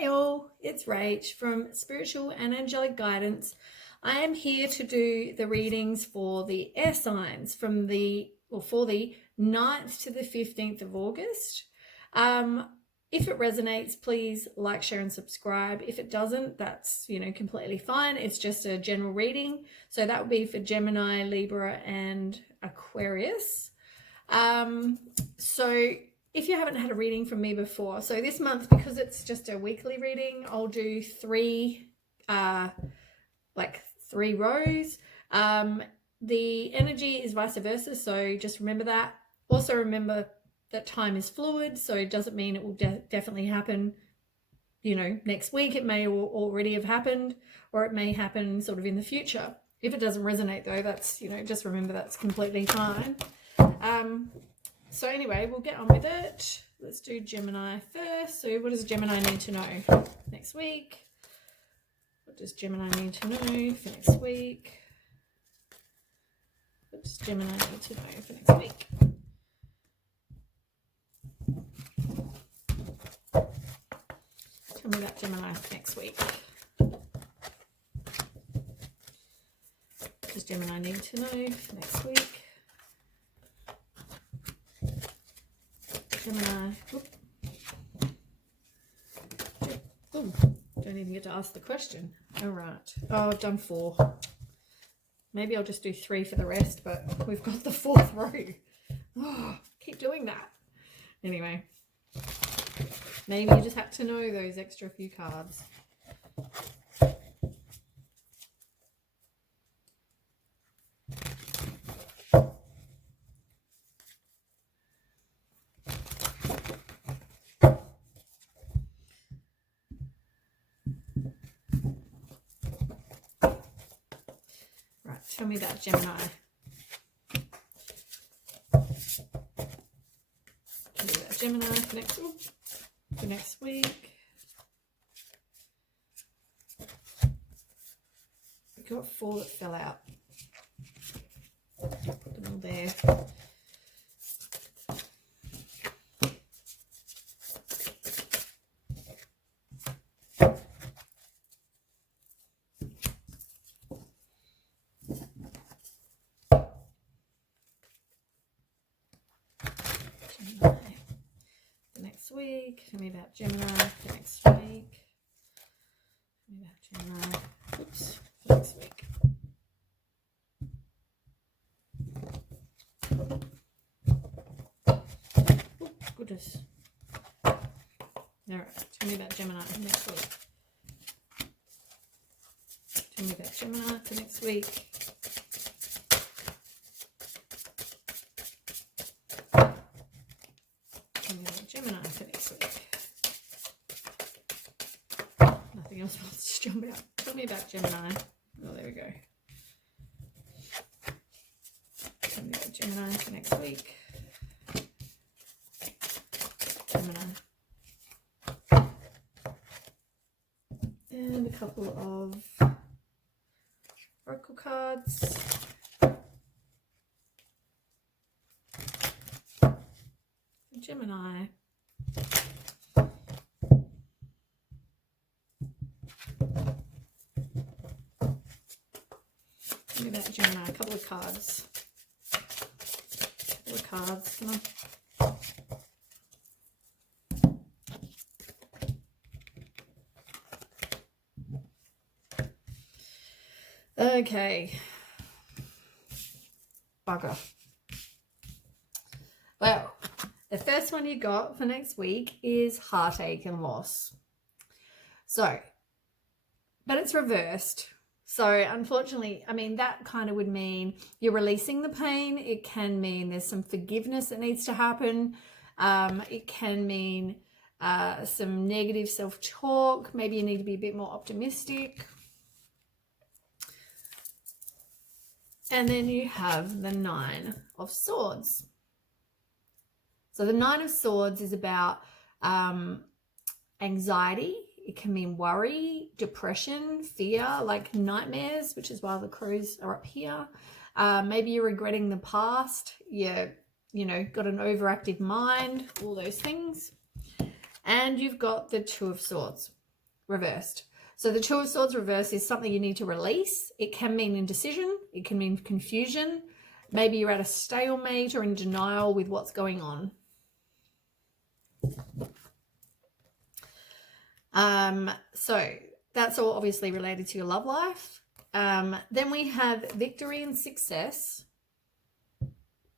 Hi all, it's Rach from Spiritual and Angelic Guidance. I am here to do the readings for the air signs for the 9th to the 15th of August. If it resonates, please like, share and subscribe. If it doesn't, that's completely fine. It's just a general reading. So that would be for Gemini, Libra and Aquarius. So if you haven't had a reading from me before, so this month, because it's just a weekly reading, I'll do three rows. The energy is vice versa, so just remember that. Also remember that time is fluid, so it doesn't mean it will definitely happen next week. It may already have happened, or it may happen sort of in the future. If it doesn't resonate though, that's just remember that's completely fine. So anyway, we'll get on with it. Let's do Gemini first. So what does Gemini need to know next week? What does Gemini need to know for next week? What does Gemini need to know for next week? Tell me about Gemini for next week. What does Gemini need to know for next week? Gemini. Ooh, don't even get to ask the question. All right. Oh, I've done 4. Maybe I'll just do 3 for the rest, but we've got the 4th row. Oh, keep doing that. Anyway, maybe you just have to know those extra few cards. Tell me about Gemini. Tell me about Gemini for next week. We've got 4 that fell out. Put them all there. Week. Tell me about Gemini for next week. Tell me about Gemini. Oops, for next week. Oh, goodness. All right. Tell me about Gemini for next week. Tell me about Gemini for next week. Gemini for next week. Nothing else wants to jump out. Tell me about Gemini. Oh, there we go. Tell me about Gemini for next week. Gemini. And a couple of oracle cards. Gemini. Tell me about Gemini. A couple of cards. Come on. Okay. Bugger. Well, the first one you got for next week is heartache and loss. So, but it's reversed. So unfortunately, I mean, that kind of would mean you're releasing the pain. It can mean there's some forgiveness that needs to happen. It can mean some negative self-talk. Maybe you need to be a bit more optimistic. And then you have the 9 of Swords. So the 9 of Swords is about anxiety. It can mean worry, depression, fear, like nightmares, which is why the crows are up here. Maybe you're regretting the past. You got an overactive mind, all those things. And you've got the 2 of Swords. reversed. So the Two of Swords reversed is something you need to release. It can mean indecision. It can mean confusion. Maybe you're at a stalemate or in denial with what's going on. So that's all obviously related to your love life. Then we have victory and success,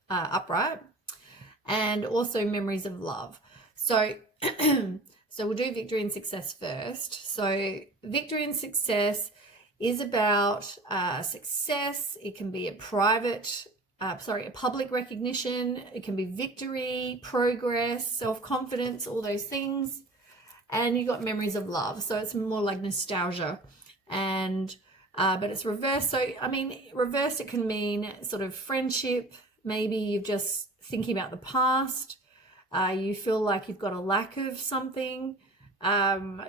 upright, and also memories of love. So, so we'll do victory and success first. So victory and success is about success. It can be a public recognition. It can be victory, progress, self-confidence, all those things. And you got memories of love. So it's more like nostalgia. And but it's reversed. So, I mean, reversed, it can mean sort of friendship. Maybe you're just thinking about the past. You feel like you've got a lack of something.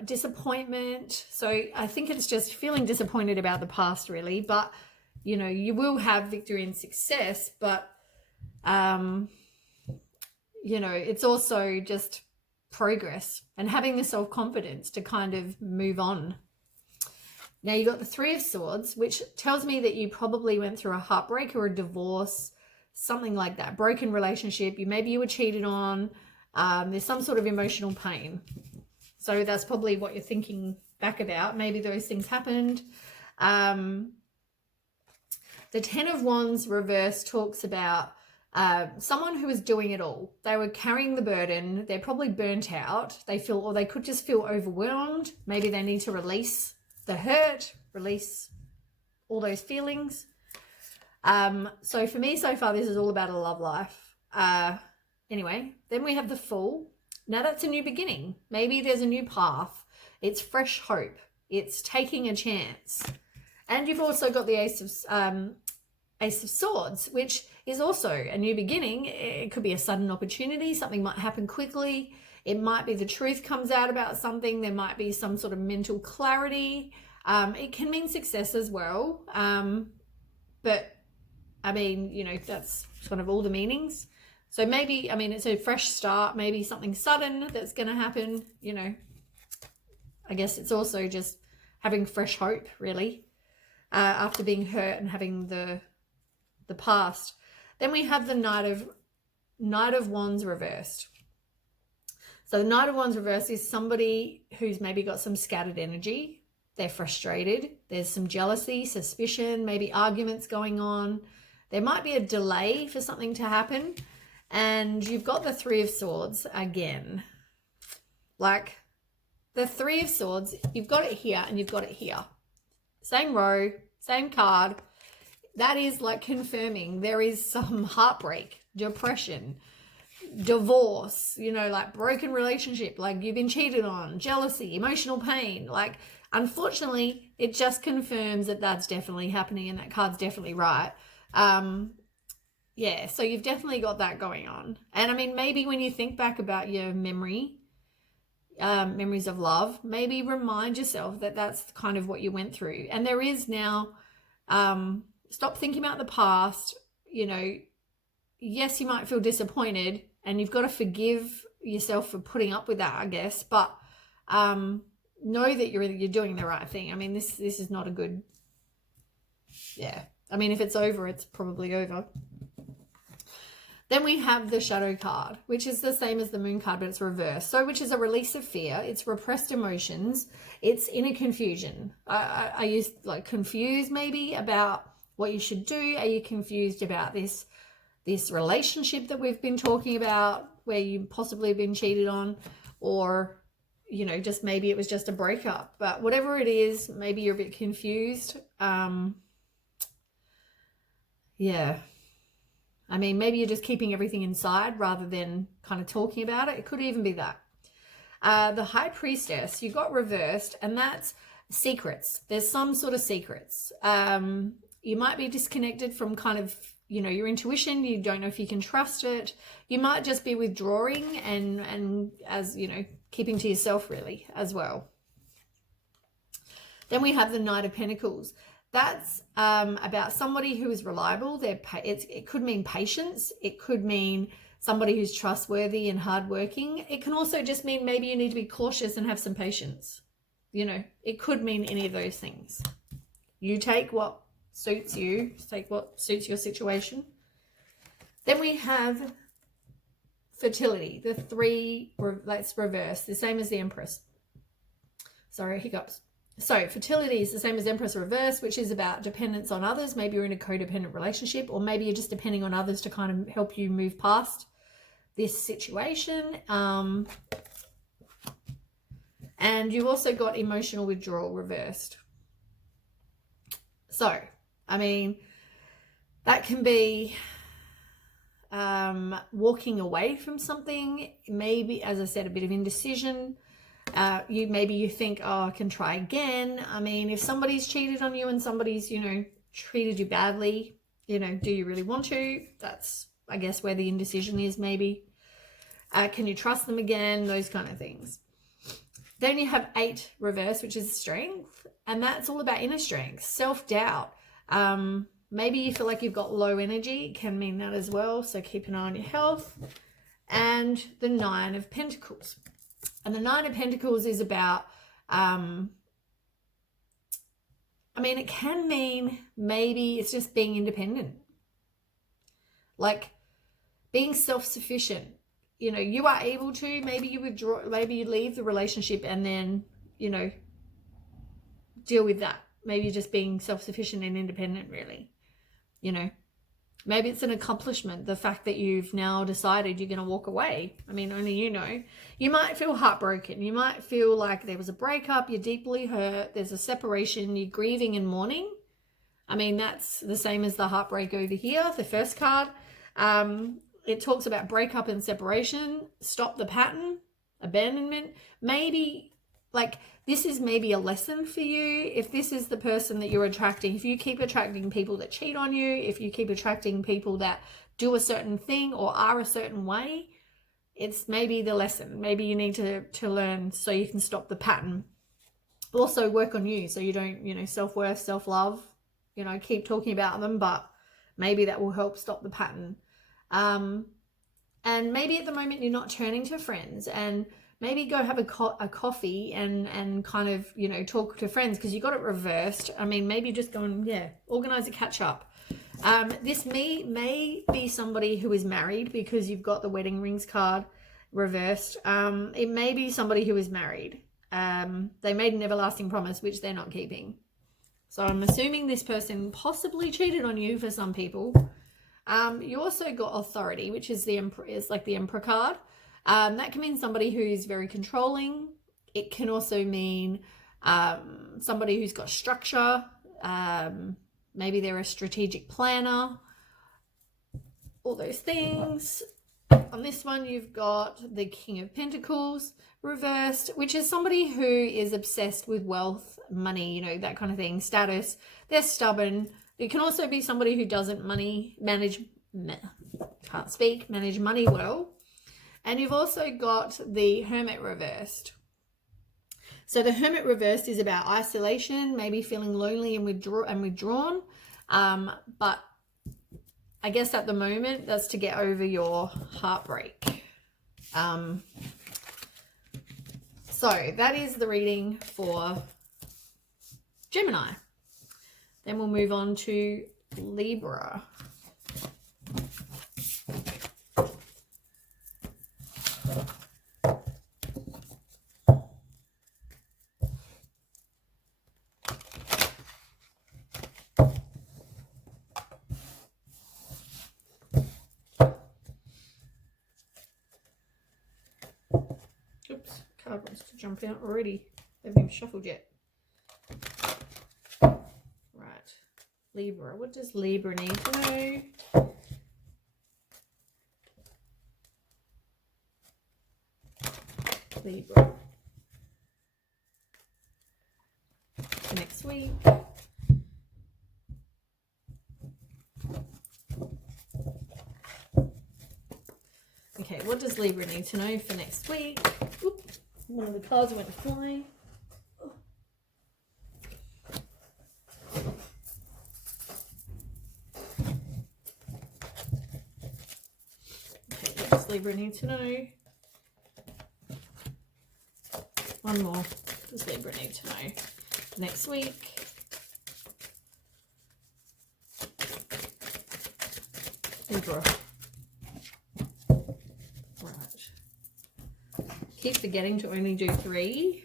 Disappointment. So I think it's just feeling disappointed about the past, really. But, you know, you will have victory and success. But, you know, it's also just progress and having the self-confidence to kind of move on. Now you got the Three of Swords, which tells me that you probably went through a heartbreak or a divorce, something like that, broken relationship. Maybe you were cheated on. There's some sort of emotional pain. So that's probably what you're thinking back about. Maybe those things happened. The Ten of Wands reverse talks about someone who was doing it all. They were carrying the burden. They're probably burnt out. They feel, or they could just feel overwhelmed. Maybe they need to release the hurt, release all those feelings. So for me so far, this is all about a love life. Anyway, then we have the Fool. Now that's a new beginning. Maybe there's a new path. It's fresh hope. It's taking a chance. And you've also got the Ace of Swords, which is also a new beginning. It could be a sudden opportunity. Something might happen quickly. It might be the truth comes out about something. There might be some sort of mental clarity. It can mean success as well. But I mean, you know, that's sort of all the meanings. So maybe, I mean, it's a fresh start, maybe something sudden that's going to happen, you know. I guess it's also just having fresh hope, really, after being hurt and having the past. Then we have the Knight of Wands reversed. So the Knight of Wands reversed is somebody who's maybe got some scattered energy. They're frustrated. There's some jealousy, suspicion, maybe arguments going on. There might be a delay for something to happen. And you've got the Three of Swords again. Like the Three of Swords, you've got it here and you've got it here. Same row, same card. That is like confirming there is some heartbreak, depression, divorce, you know, like broken relationship, like you've been cheated on, jealousy, emotional pain. Like, unfortunately, it just confirms that that's definitely happening and that card's definitely right. Yeah, so you've definitely got that going on. And I mean, maybe when you think back about your memories of love, maybe remind yourself that that's kind of what you went through. And there is now, stop thinking about the past. You know, yes, you might feel disappointed and you've got to forgive yourself for putting up with that, I guess. But know that you're doing the right thing. I mean, this is not a good, yeah. I mean, if it's over, it's probably over. Then we have the Shadow card, which is the same as the Moon card, but it's reversed. So, which is a release of fear. It's repressed emotions. It's inner confusion. Are you like confused maybe about what you should do? Are you confused about this relationship that we've been talking about where you possibly have been cheated on? Or, you know, just maybe it was just a breakup. But whatever it is, maybe you're a bit confused. Yeah. I mean, maybe you're just keeping everything inside rather than kind of talking about it. It could even be that. The High Priestess, you got reversed, and that's secrets. There's some sort of secrets. You might be disconnected from kind of, you know, your intuition. You don't know if you can trust it. You might just be withdrawing and as, you know, keeping to yourself really as well. Then we have the Knight of Pentacles. That's about somebody who is reliable. It could mean patience. It could mean somebody who's trustworthy and hardworking. It can also just mean maybe you need to be cautious and have some patience. you know, it could mean any of those things. You take what suits you, take what suits your situation. Then we have fertility, the 3, let's reverse, the same as the Empress. Sorry, hiccups. So fertility is the same as Empress reverse, which is about dependence on others. Maybe you're in a codependent relationship, or maybe you're just depending on others to kind of help you move past this situation. And you've also got emotional withdrawal reversed. So, I mean, that can be walking away from something, maybe, as I said, a bit of indecision. Maybe you think, oh, I can try again. I mean, if somebody's cheated on you and somebody's, you know, treated you badly, you know, do you really want to? That's, I guess, where the indecision is, maybe. Can you trust them again? Those kind of things. Then you have 8 reverse, which is strength. And that's all about inner strength, self-doubt. Maybe you feel like you've got low energy. It can mean that as well. So keep an eye on your health. And the 9 of Pentacles. And the 9 of Pentacles is about, I mean, it can mean maybe it's just being independent. Like being self-sufficient. You know, you are able to, maybe you withdraw, maybe you leave the relationship and then, you know, deal with that. Maybe just being self-sufficient and independent, really. You know, maybe it's an accomplishment, the fact that you've now decided you're going to walk away. I mean, only you know. You might feel heartbroken. You might feel like there was a breakup, you're deeply hurt, there's a separation, you're grieving and mourning. I mean, that's the same as the heartbreak over here, the first card. It talks about breakup and separation, stop the pattern, abandonment. Maybe, like, this is maybe a lesson for you. If this is the person that you're attracting, if you keep attracting people that cheat on you, if you keep attracting people that do a certain thing or are a certain way, it's maybe the lesson. Maybe you need to learn so you can stop the pattern. Also work on you so you don't, you know, self-worth, self-love, you know, keep talking about them, but maybe that will help stop the pattern. And maybe at the moment you're not turning to friends, and maybe go have a coffee and kind of, you know, talk to friends because you got it reversed. I mean, maybe just go and, yeah, organize a catch up. This may be somebody who is married because you've got the wedding rings card reversed. It may be somebody who is married. They made an everlasting promise, which they're not keeping. So I'm assuming this person possibly cheated on you for some people. You also got authority, which is like the Emperor card. That can mean somebody who's very controlling. It can also mean somebody who's got structure. Maybe they're a strategic planner. All those things. On this one, you've got the King of Pentacles reversed, which is somebody who is obsessed with wealth, money, you know, that kind of thing, status. They're stubborn. It can also be somebody who doesn't manage money well. And you've also got the Hermit reversed. So the Hermit reversed is about isolation, maybe feeling lonely and withdrawn. But I guess at the moment, that's to get over your heartbreak. So that is the reading for Gemini. Then we'll move on to Libra. Oops, card wants to jump out already. They haven't even shuffled yet. Right, Libra. What does Libra need to know? Libra. Next week. Okay, what does Libra need to know for next week? Oop, one of the cards went flying. Okay, what does Libra need to know? One more. does Libra need to know next week? Libra. Right. Keep forgetting to only do three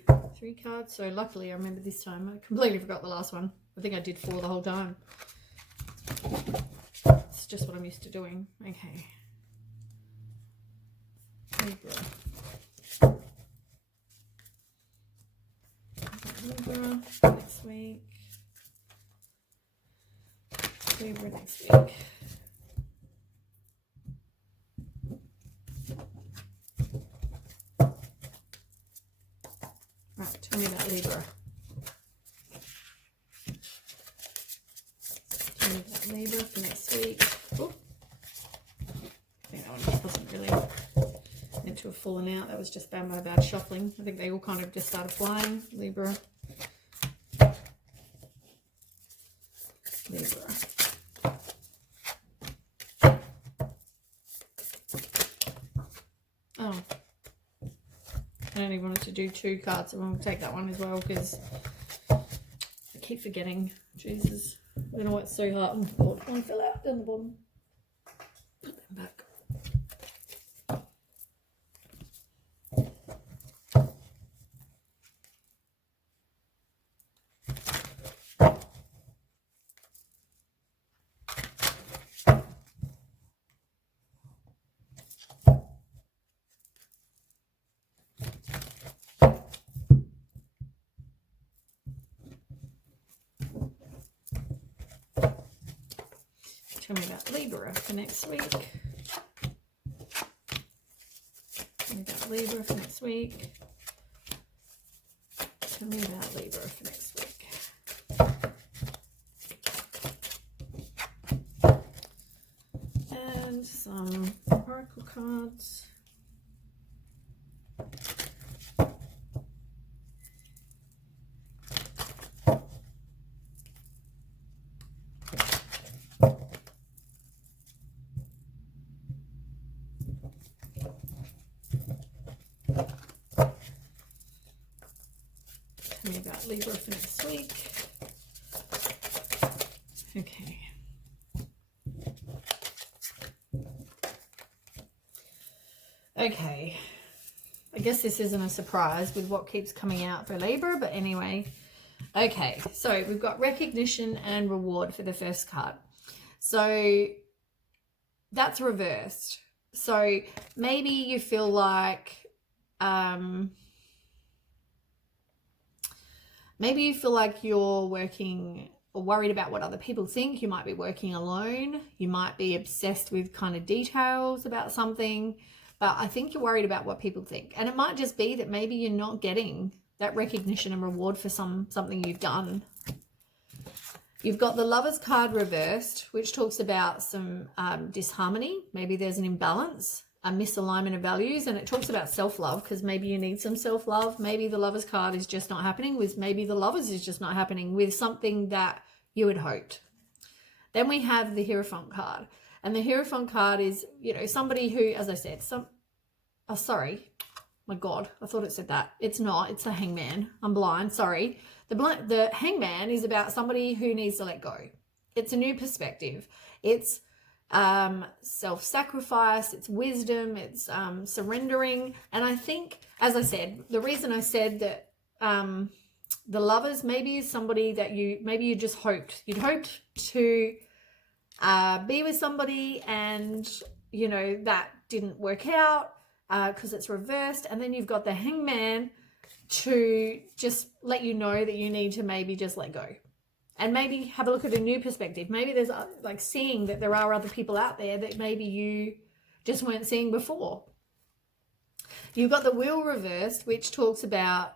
cards. So luckily I remember this time. I completely forgot the last one. I think I did 4 the whole time. It's just what I'm used to doing. Okay. Libra. Libra next week. Libra next week. Right, tell me about Libra. Tell me about Libra for next week. Oh, I think that one wasn't really meant to have fallen out. That was just by my bad shuffling. I think they all kind of just started flying. Libra. Libra. Oh. I only wanted to do 2 cards, so we'll take that one as well because I keep forgetting. Jesus. I don't know what's so hard. Oh, God, one fell out down the bottom. Put them back. Tell me about Libra for next week. Tell me about Libra for next week. Tell me about Libra for next week. And some oracle cards. Tell me about Libra for next week. Okay. Okay. I guess this isn't a surprise with what keeps coming out for Libra, but anyway. Okay, so we've got recognition and reward for the first card. So that's reversed. So maybe you feel like maybe you feel like you're working or worried about what other people think. You might be working alone. You might be obsessed with kind of details about something, but I think you're worried about what people think. And it might just be that maybe you're not getting that recognition and reward for something you've done. You've got the Lovers card reversed, which talks about some disharmony. Maybe there's an imbalance, a misalignment of values, and it talks about self-love because maybe you need some self-love. Maybe the Lovers card is just not happening with, maybe the Lovers is just not happening with something that you had hoped. Then we have the Hierophant card, and the Hierophant card is, you know, somebody who, as I said, my God, I thought it said that. It's not, it's the Hangman. I'm blind, sorry. The Hangman is about somebody who needs to let go. It's a new perspective. It's self-sacrifice, it's wisdom, it's surrendering. And I think, as I said, the reason I said that the Lovers maybe is somebody that you just hoped. You'd hoped to be with somebody and, you know, that didn't work out because it's reversed. And then you've got the Hangman to just let you know that you need to maybe just let go and maybe have a look at a new perspective. Maybe there's like seeing that there are other people out there that maybe you just weren't seeing before. You've got the Wheel reversed, which talks about,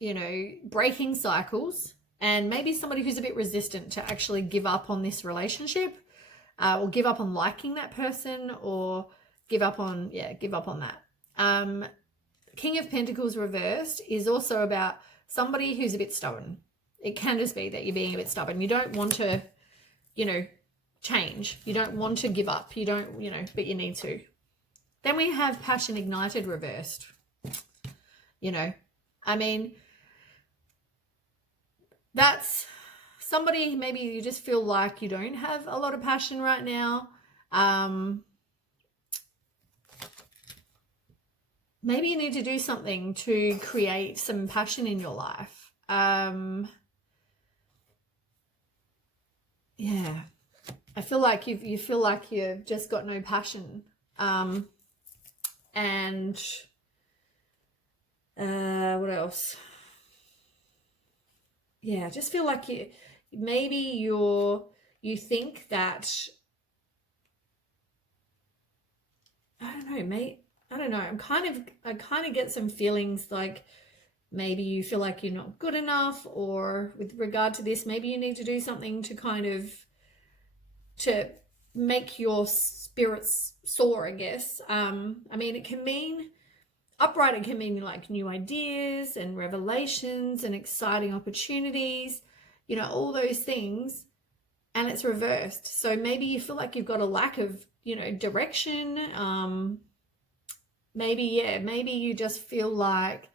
you know, breaking cycles and maybe somebody who's a bit resistant to actually give up on this relationship or give up on liking that person or give up on that. King of Pentacles reversed is also about somebody who's a bit stubborn. It can just be that you're being a bit stubborn. You don't want to, you know, change. You don't want to give up. You don't, you know, but you need to. Then we have Passion Ignited reversed. You know, I mean, that's somebody, maybe you just feel like you don't have a lot of passion right now. Maybe you need to do something to create some passion in your life. Yeah, I feel like you feel like you've just got no passion. And what else? Yeah, I just feel like you think that, I don't know, mate. I don't know. I kind of get some feelings like maybe you feel like you're not good enough, or with regard to this, maybe you need to do something to kind of to make your spirits soar, I guess. I mean, it can mean upright, it can mean like new ideas and revelations and exciting opportunities, you know, all those things. And it's reversed. So maybe you feel like you've got a lack of, you know, direction. Maybe you just feel like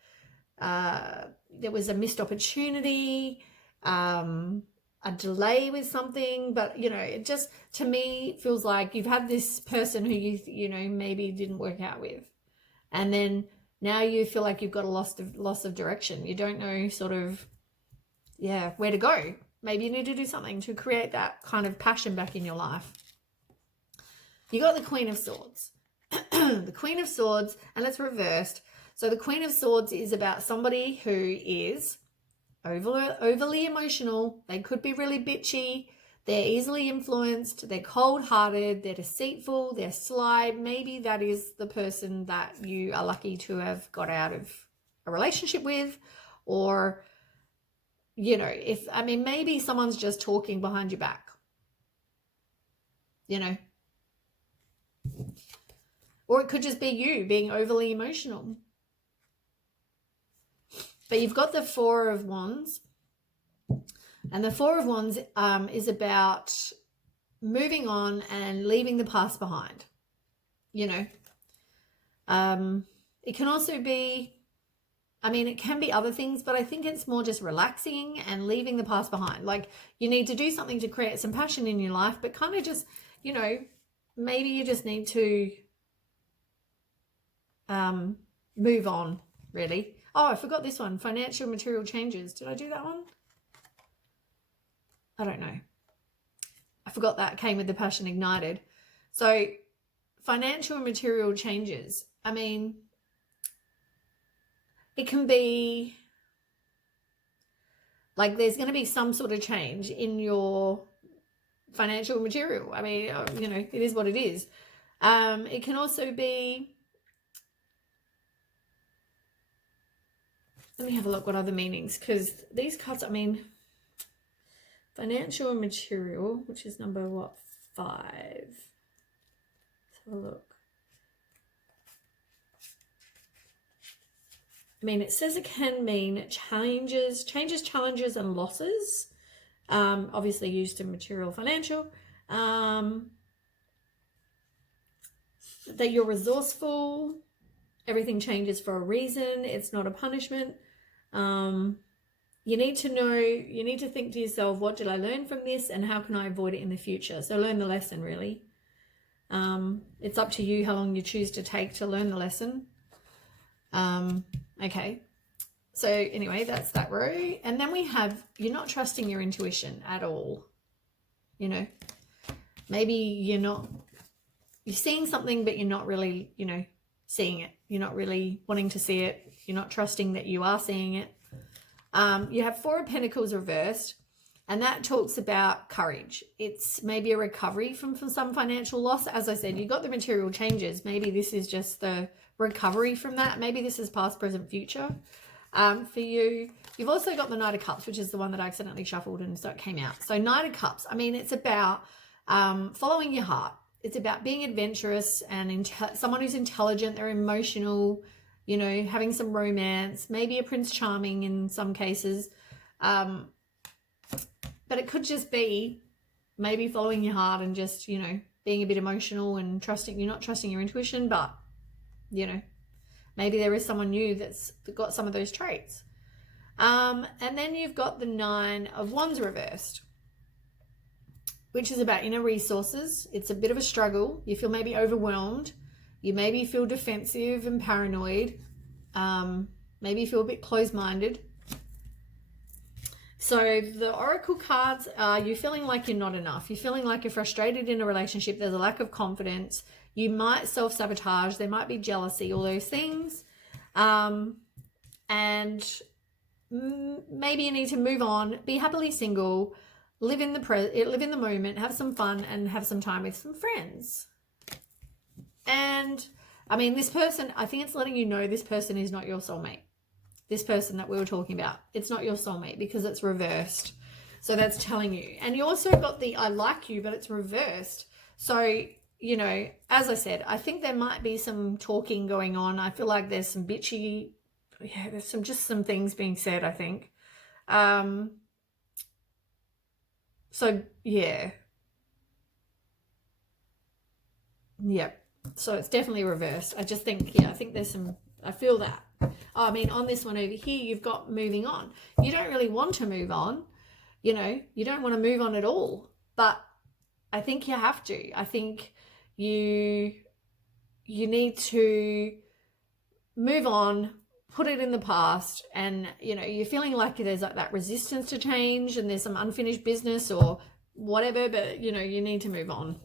there was a missed opportunity, a delay with something, but you know, it just, to me, feels like you've had this person who you know, maybe didn't work out with, and then now you feel like you've got a loss of direction. You don't know sort of, yeah, where to go. Maybe you need to do something to create that kind of passion back in your life. You got the Queen of Swords. The Queen of Swords, and it's reversed. So the Queen of Swords is about somebody who is overly emotional. They could be really bitchy. They're easily influenced. They're cold-hearted. They're deceitful. They're sly. Maybe that is the person that you are lucky to have got out of a relationship with. Or, you know, maybe someone's just talking behind your back. You know. Or it could just be you being overly emotional. But you've got the Four of Wands. And the Four of Wands is about moving on and leaving the past behind. You know. It can also be, it can be other things, but I think it's more just relaxing and leaving the past behind. Like, you need to do something to create some passion in your life, but kind of just, you know, maybe you just need to move on, really. Oh, I forgot this one. Financial material changes. Did I do that one? I don't know. I forgot that came with the passion ignited. So financial and material changes. I mean, it can be like there's going to be some sort of change in your financial and material. I mean, you know, it is what it is. It can also be, let me have a look what other meanings, because these cards, I mean, financial and material, which is number, what, 5. Let's have a look. I mean, it says it can mean changes, challenges, and losses. Obviously used in material, financial. That you're resourceful. Everything changes for a reason. It's not a punishment. You need to know, you need to think to yourself, what did I learn from this and how can I avoid it in the future? So learn the lesson, really. It's up to you how long you choose to take to learn the lesson. Okay. So anyway, that's that row. And then we have, you're not trusting your intuition at all. You know, maybe you're seeing something, but you're not really, you know, seeing it. You're not really wanting to see it. You're not trusting that you are seeing it. You have 4 of Pentacles reversed, and that talks about courage. It's maybe a recovery from some financial loss. As I said, you got the material changes. Maybe this is just the recovery from that. Maybe this is past, present, future for you. You've also got the Knight of Cups, which is the one that I accidentally shuffled and so it came out. So Knight of Cups, I mean, it's about following your heart. It's about being adventurous and someone who's intelligent. They're emotional, you know, having some romance, maybe a Prince Charming in some cases. But it could just be maybe following your heart and just, you know, being a bit emotional and trusting. You're not trusting your intuition, but, you know, Maybe there is someone new that's got some of those traits. And then you've got the 9 of Wands reversed, which is about inner resources. It's a bit of a struggle. You feel maybe overwhelmed. You maybe feel defensive and paranoid. Maybe you feel a bit closed-minded. So the oracle cards are you feeling like you're not enough. You're feeling like you're frustrated in a relationship. There's a lack of confidence. You might self-sabotage. There might be jealousy, all those things. And maybe you need to move on, be happily single, live in the moment, have some fun, and have some time with some friends. And I mean, this person, I think it's letting you know this person is not your soulmate. This person that we were talking about, it's not your soulmate because it's reversed. So that's telling you. And you also got the I like you, but it's reversed. So, you know, as I said, I think there might be some talking going on. I feel like there's some bitchy, there's some things being said, I think. So, yeah. Yep. So it's definitely reversed. I just think, I think there's some, I feel that. I mean, on this one over here, you've got moving on. You don't really want to move on. You know, you don't want to move on at all. But I think you have to. I think you need to move on, put it in the past. And, you know, you're feeling like there's like that resistance to change and there's some unfinished business or whatever. But, you know, you need to move on.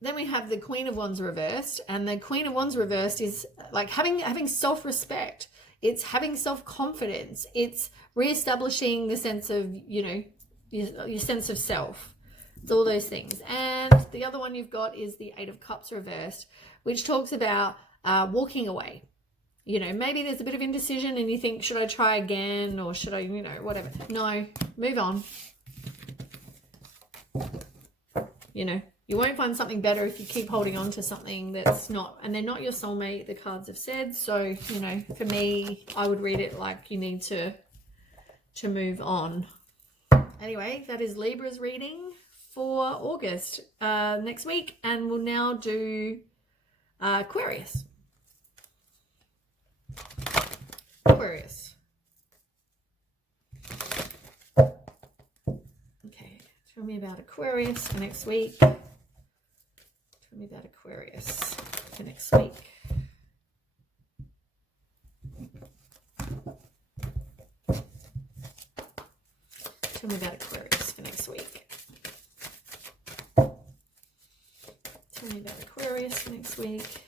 Then we have the Queen of Wands reversed, and the Queen of Wands reversed is like having self-respect. It's having self-confidence. It's reestablishing the sense of, you know, your sense of self. It's all those things. And the other one you've got is the 8 of Cups reversed, which talks about walking away. You know, maybe there's a bit of indecision and you think, should I try again or should I, you know, whatever. No, move on. You know. You won't find something better if you keep holding on to something that's not, and they're not your soulmate, the cards have said. So, you know, for me, I would read it like you need to move on. Anyway, that is Libra's reading for August next week. And we'll now do Aquarius. Aquarius. Okay, tell me about Aquarius for next week. Tell me about Aquarius for next week. Tell me about Aquarius for next week. Tell me about Aquarius for next week.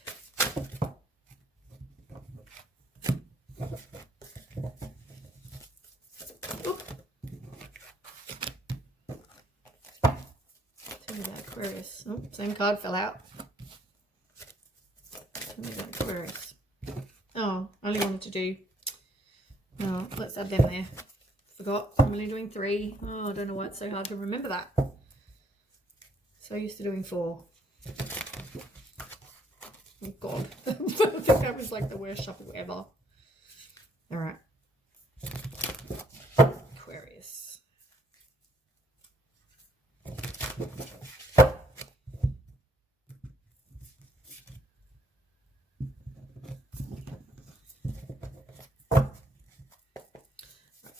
Aquarius. Oh, same card fell out. Tell me about Aquarius. Oh, I only wanted to do. Oh, let's add them there. Forgot. I'm only doing 3. Oh, I don't know why it's so hard to remember that. So used to doing 4. Oh God, I think that was like the worst shuffle ever. All right, Aquarius.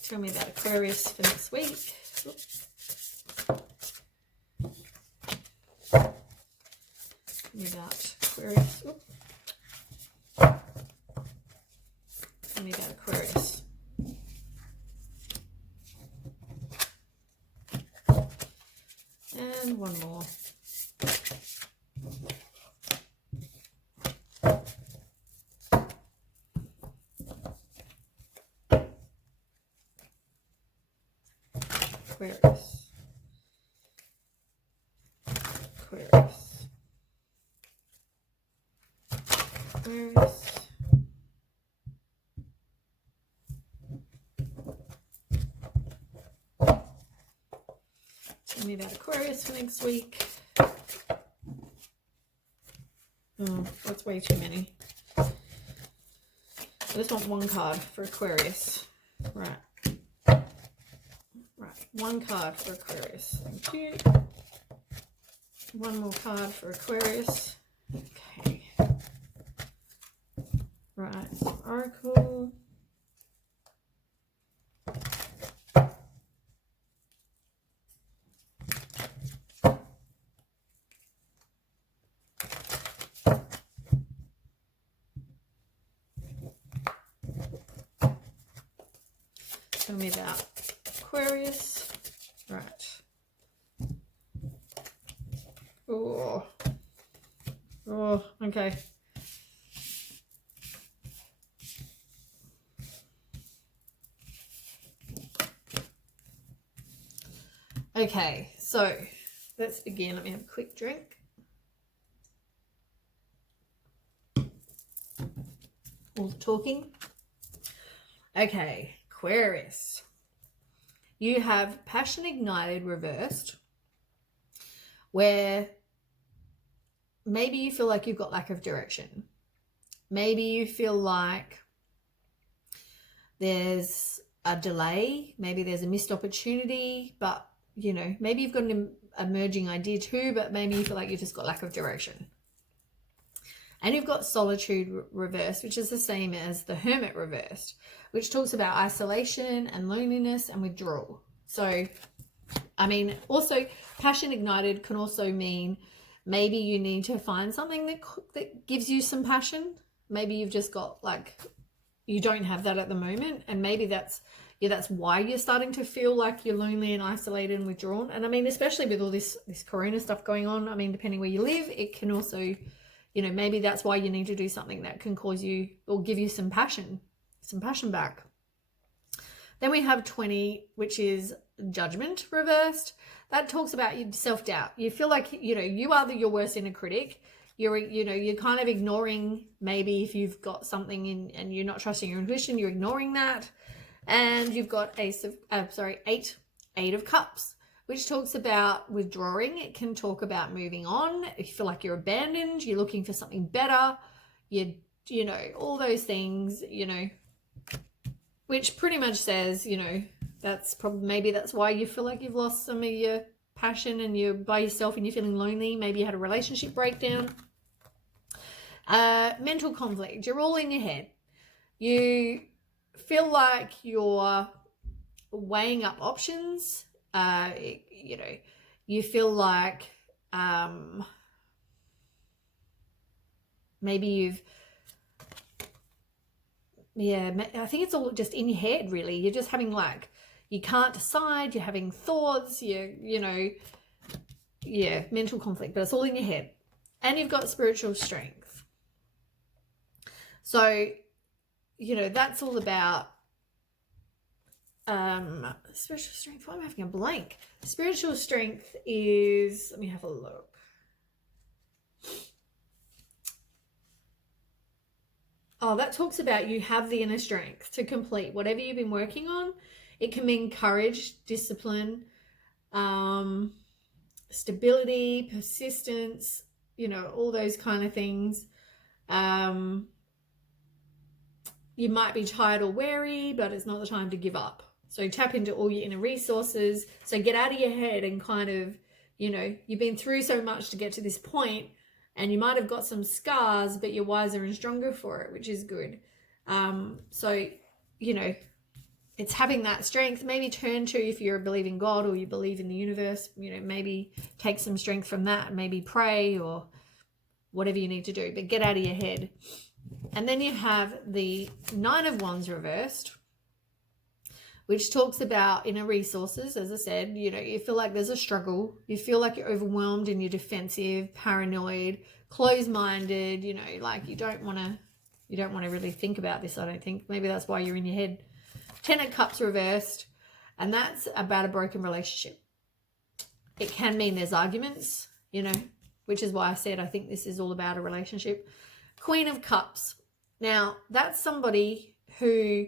Tell me about Aquarius for next week. Oops. Tell me about Aquarius. Oops. Tell me about Aquarius. And one more. Aquarius. Aquarius. Aquarius. Tell me about Aquarius for next week. Oh, that's way too many. I just want one card for Aquarius. Right. Right, one card for Aquarius. Thank you. One more card for Aquarius. Okay. Right, Oracle. Tell me about Aquarius. Right. Oh. Oh, okay. Okay, so let's begin. Let me have a quick drink. All the talking. Okay, Aquarius. You have passion ignited reversed, where maybe you feel like you've got lack of direction. Maybe you feel like there's a delay. Maybe there's a missed opportunity, but you know, maybe you've got an emerging idea too, but maybe you feel like you've just got lack of direction. And you've got solitude reversed, which is the same as the hermit reversed, which talks about isolation and loneliness and withdrawal. So, I mean, also passion ignited can also mean maybe you need to find something that gives you some passion. Maybe you've just got like, you don't have that at the moment. And maybe that's why you're starting to feel like you're lonely and isolated and withdrawn. And I mean, especially with all this corona stuff going on, I mean, depending where you live, it can also, you know, maybe that's why you need to do something that can cause you or give you some passion back. Then we have 20, which is judgment reversed. That talks about your self-doubt. You feel like, you know, you are your worst inner critic. You're kind of ignoring, maybe if you've got something in and you're not trusting your intuition, you're ignoring that. And you've got eight of cups, which talks about withdrawing. It can talk about moving on. If you feel like you're abandoned, you're looking for something better, you know, all those things, you know, which pretty much says, you know, maybe that's why you feel like you've lost some of your passion and you're by yourself and you're feeling lonely. Maybe you had a relationship breakdown. Mental conflict. You're all in your head. You feel like you're weighing up options. You know, you feel like maybe I think it's all just in your head, really. You're just having like, you can't decide, you're having thoughts, mental conflict, but it's all in your head. And you've got spiritual strength. So, you know, that's all about spiritual strength. Why am I having a blank? Spiritual strength is, let me have a look. Oh, that talks about you have the inner strength to complete whatever you've been working on. It can mean courage, discipline, stability, persistence, you know, all those kind of things. You might be tired or weary, but it's not the time to give up. So tap into all your inner resources. So get out of your head and kind of, you know, you've been through so much to get to this point, and you might have got some scars, but you're wiser and stronger for it, which is good. So, you know, it's having that strength. Maybe turn to, if you believe in God or you believe in the universe, you know, maybe take some strength from that. Maybe pray or whatever you need to do, but get out of your head. And then you have the 9 of Wands reversed, which talks about inner resources. As I said, you know, you feel like there's a struggle. You feel like you're overwhelmed and you're defensive, paranoid, closed-minded, you know, like you don't want to really think about this, I don't think. Maybe that's why you're in your head. 10 of Cups reversed, and that's about a broken relationship. It can mean there's arguments, you know, which is why I said I think this is all about a relationship. Queen of Cups. Now, that's somebody who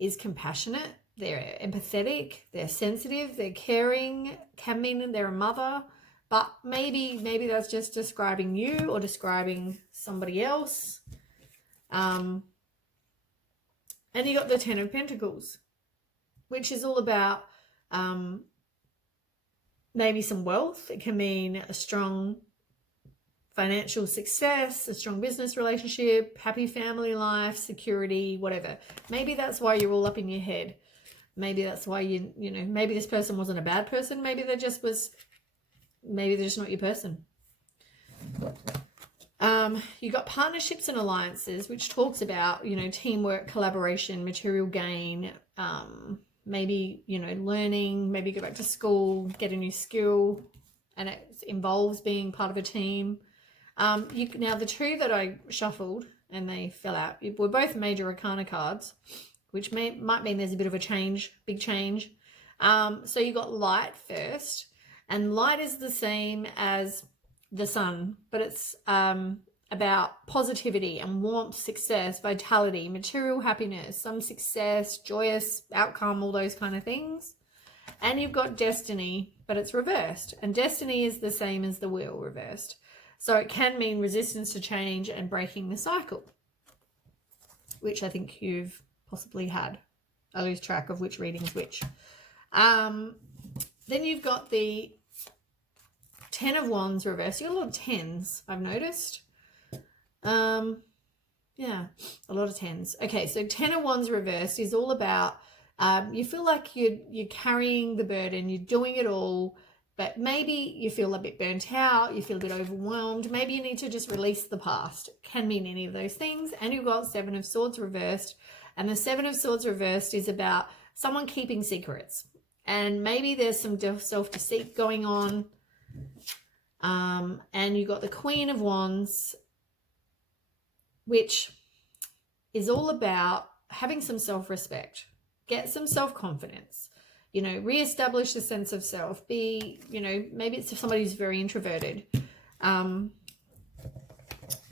is compassionate, they're empathetic, they're sensitive, they're caring, can mean they're a mother, but maybe that's just describing you or describing somebody else. And you got the 10 of Pentacles, which is all about maybe some wealth. It can mean a strong financial success, a strong business relationship, happy family life, security, whatever. Maybe that's why you're all up in your head. Maybe that's why maybe this person wasn't a bad person. Maybe they're just not your person. You got partnerships and alliances, which talks about, teamwork, collaboration, material gain, maybe, learning, maybe go back to school, get a new skill, and it involves being part of a team. Now, the two that I shuffled and they fell out were both major arcana cards, which might mean there's a bit of a change, big change. So you got light first, and light is the same as the sun, but it's about positivity and warmth, success, vitality, material happiness, some success, joyous outcome, all those kind of things. And you've got destiny, but it's reversed. And destiny is the same as the wheel reversed. So it can mean resistance to change and breaking the cycle, which I think you've possibly had. I lose track of which reading's which. Then you've got the 10 of Wands reversed. You got a lot of 10s, I've noticed. Yeah, a lot of 10s. Okay, so 10 of Wands reversed is all about you feel like you're carrying the burden, you're doing it all, but maybe you feel a bit burnt out, you feel a bit overwhelmed, maybe you need to just release the past. It can mean any of those things. And you've got 7 of Swords reversed, and the 7 of Swords reversed is about someone keeping secrets, and maybe there's some self-deceit going on. And you got the Queen of Wands, which is all about having some self-respect, get some self-confidence, reestablish the sense of self, be, maybe it's somebody who's very introverted. And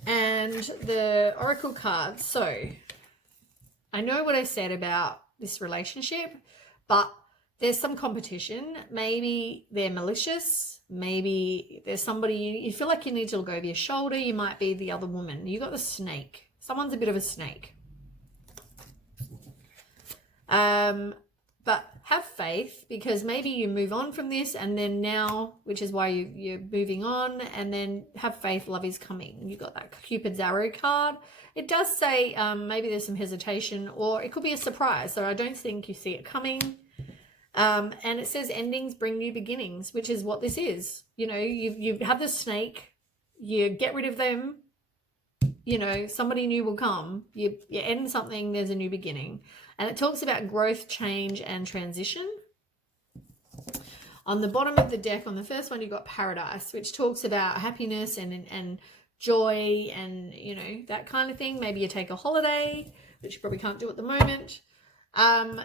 the Oracle cards. So I know what I said about this relationship, but there's some competition. Maybe they're malicious. Maybe there's somebody you feel like you need to look over your shoulder. You might be the other woman. You got the snake. Someone's a bit of a snake. But have faith, because maybe you move on from this, and then now, which is why you're moving on, and then have faith, love is coming. You got that Cupid's arrow card. It does say maybe there's some hesitation, or it could be a surprise. So I don't think you see it coming. And it says endings bring new beginnings, which is what this is. You have the snake, you get rid of them, somebody new will come, you end something, there's a new beginning. And it talks about growth, change, and transition. On the bottom of the deck, on the first one, you've got Paradise, which talks about happiness and joy and, that kind of thing. Maybe you take a holiday, which you probably can't do at the moment.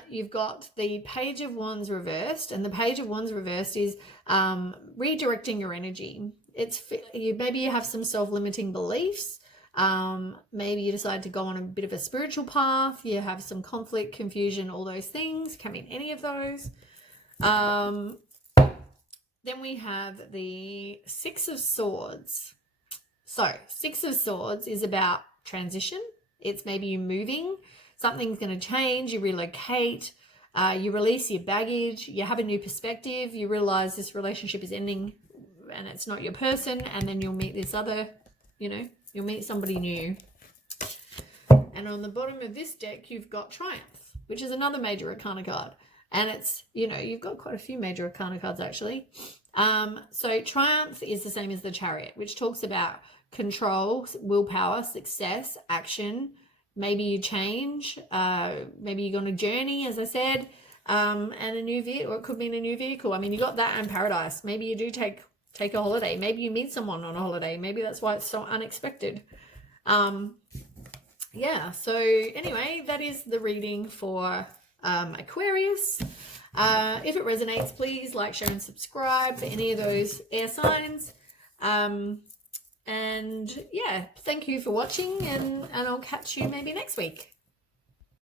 You've got the Page of Wands reversed, and the Page of Wands reversed is redirecting your energy. Maybe you have some self-limiting beliefs. Maybe you decide to go on a bit of a spiritual path. You have some conflict, confusion, all those things. Can mean any of those. Then we have the 6 of Swords. So 6 of Swords is about transition. It's maybe you moving. Something's going to change. You relocate. You release your baggage. You have a new perspective. You realize this relationship is ending and it's not your person. And then you'll meet this other, you'll meet somebody new. And on the bottom of this deck, you've got Triumph, which is another major arcana card. And it's, you've got quite a few major arcana cards actually. So Triumph is the same as the Chariot, which talks about control, willpower, success, action. Maybe you change. Maybe you go on a journey, as I said, and a new vehicle, or it could mean a new vehicle. I mean, you got that and Paradise. Maybe you do take a holiday. Maybe you meet someone on a holiday. Maybe that's why it's so unexpected. Yeah, so anyway, that is the reading for Aquarius. If it resonates, please like, share, and subscribe for any of those air signs. And yeah, thank you for watching, and I'll catch you maybe next week.